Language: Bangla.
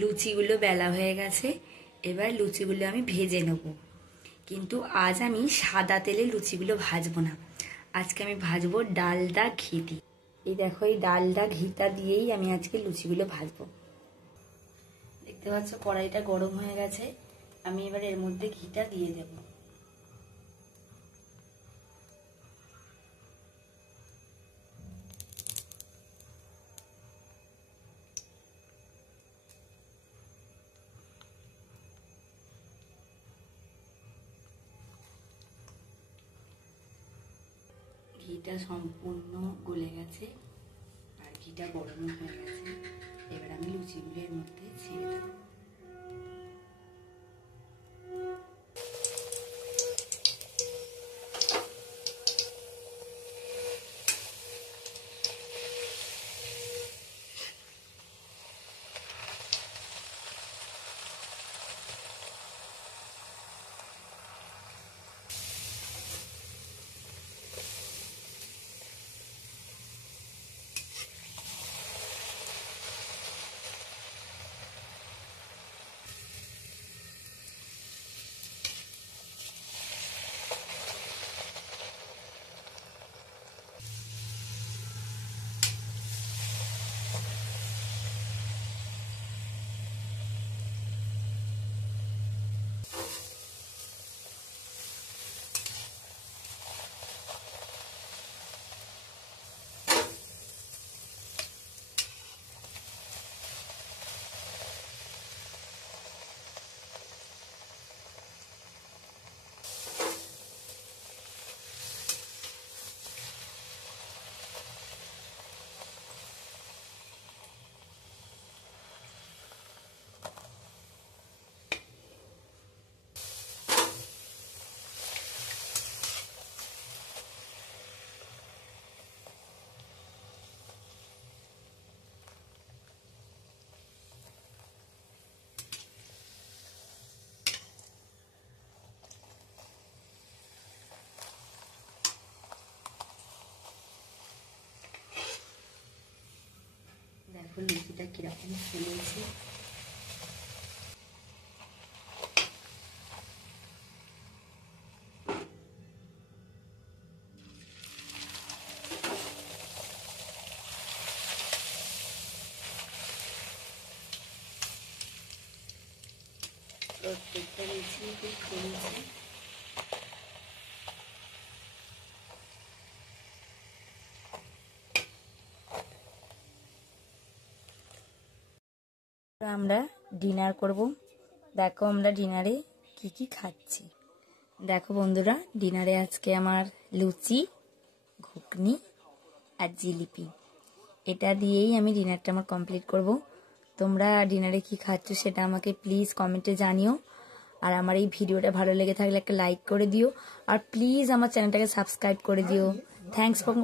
লুচিগুলো বেলা হয়ে গেছে। এবার লুচিগুলো আমি ভেজে নেব, কিন্তু আজ আমি সাদা তেলে লুচিগুলো ভাজবো না। আজকে আমি ভাজবো ডালডা ঘি দিয়ে। এই দেখো, এই ডালডা ঘিটা দিয়েই আমি আজকে লুচিগুলো ভাজবো। দেখতে পাচ্ছ কড়াইটা গরম হয়ে গেছে। আমি এবার এর মধ্যে ঘিটা দিয়ে দেব। ঘিটা সম্পূর্ণ গলে গেছে আর ঘিটা গরম হয়ে গেছে। এবার আমি লুচিগুলো এর মধ্যে ছেড়ে দেব। দেখো লুচিটা কিরকম ফুলেছে। প্রত্যেকটা লুচি খুব ফুলেছে। আমরা ডিনার করব। দেখো আমরা ডিনারে কি কি খাচ্ছি। দেখো বন্ধুরা, ডিনারে আজকে আমার লুচি, ঘুগনি আর জিলিপি, এটা দিয়েই আমি ডিনারটা আমার কমপ্লিট করব। তোমরা ডিনারে কি খাচ্ছ সেটা আমাকে প্লিজ কমেন্টে জানিও। আর আমার এই ভিডিওটা ভালো লেগে থাকলে একটা লাইক করে দিও, আর প্লিজ আমার চ্যানেলটাকে সাবস্ক্রাইব করে দিও। Thanks for